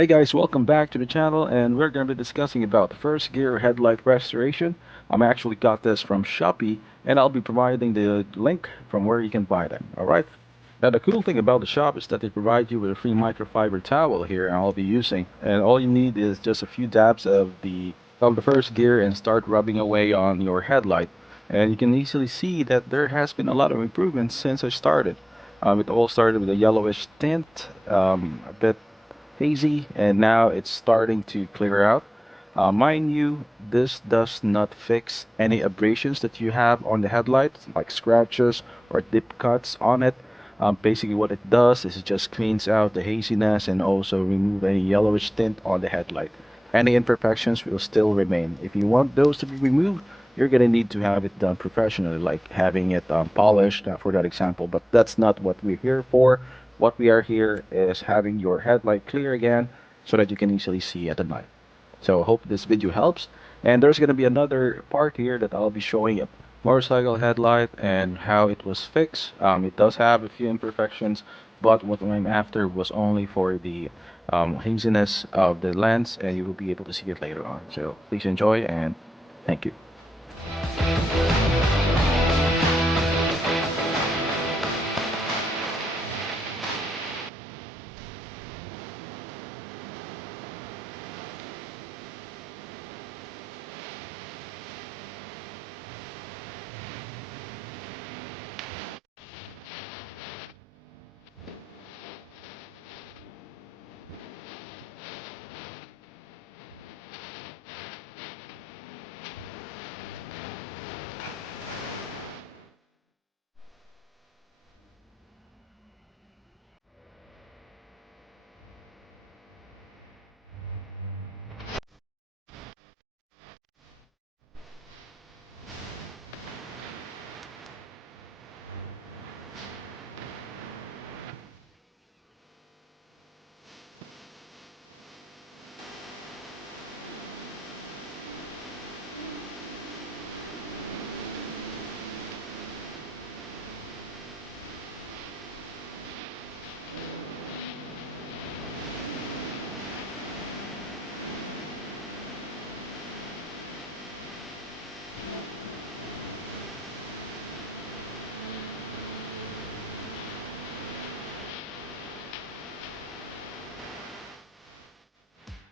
Hey guys, welcome back to the channel, and we're going to be discussing about the first gear headlight restoration. I'm actually got this from Shopee, and I'll be providing the link from where you can buy them. All right. Now the cool thing about the shop is that they provide you with a free microfiber towel here, and I'll be using. And all you need is just a few dabs of the first gear and start rubbing away on your headlight. And you can easily see that there has been a lot of improvements since I started. It all started with a yellowish tint, a bit hazy, and now it's starting to clear out. Mind you, this does not fix any abrasions that you have on the headlight, like scratches or dip cuts on it. Basically, what it does is it just cleans out the haziness and also remove any yellowish tint on the headlight. Any imperfections will still remain. If you want those to be removed, you're gonna need to have it done professionally, like having it polished, for that example. But that's not what we're here for. What we are here is having your headlight clear again so that you can easily see at the night. So I hope this video helps. And there's going to be another part here that I'll be showing a motorcycle headlight and how it was fixed. It does have a few imperfections, but what I'm after was only for the haziness of the lens, and you will be able to see it later on. So please enjoy and thank you.